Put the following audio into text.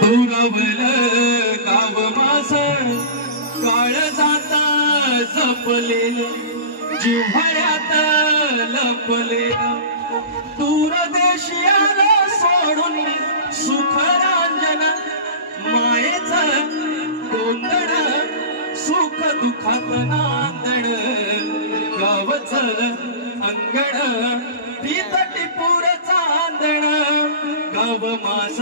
दुरवल गाव मास काळ जाता जपलेलं जिव्हाळ्यात लपलेलं दूरदेशी आलं सोडून सुखरांजन मायेच गोंधळ सुख दुःखात नांदण गावच अंगण ती टिपूर चांदण गाव मास